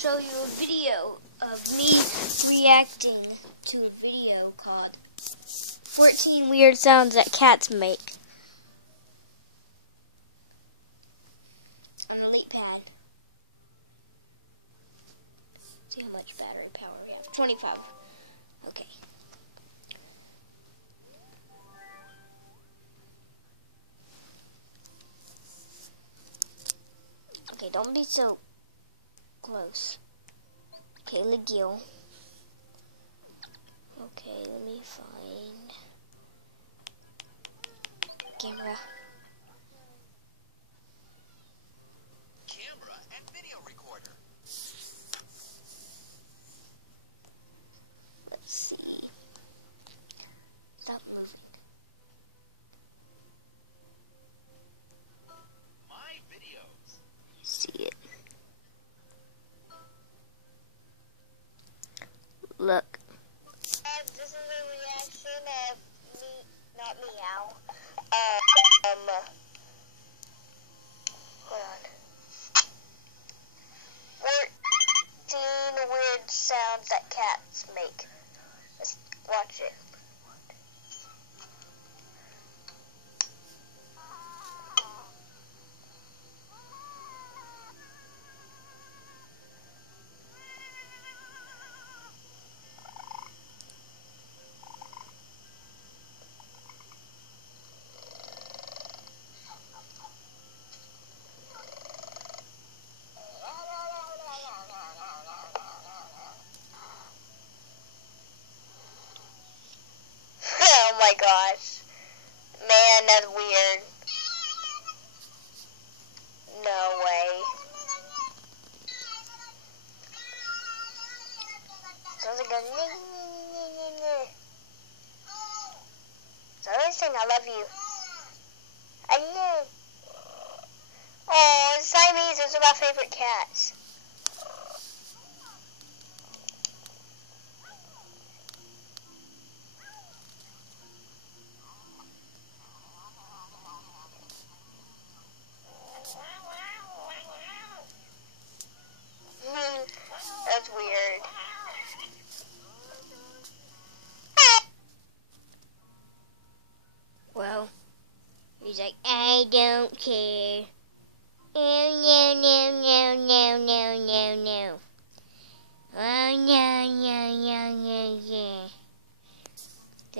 show you a video of me reacting to a video called 14 Weird Sounds That Cats Make on Elite Pad. See how much battery power we have. 25. Okay. Okay, don't be so close. Kayla Gill. Okay, let me find camera. Camera and video recorder. Let's see. Stop moving. My videos. See it. Look. This is a reaction of me, not meow. Hold on. 14 weird sounds that cats make. Let's watch it. Oh my gosh. Man, that's weird. No way. Sounds like a So they're saying I love you. I know. Oh, Siamese, those are my favorite cats. That's weird. Well, he's like, I don't care. Oh, no, no, no, no, no, no, no. Oh, no, no, no, no, no. I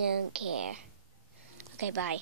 don't care. Okay, bye.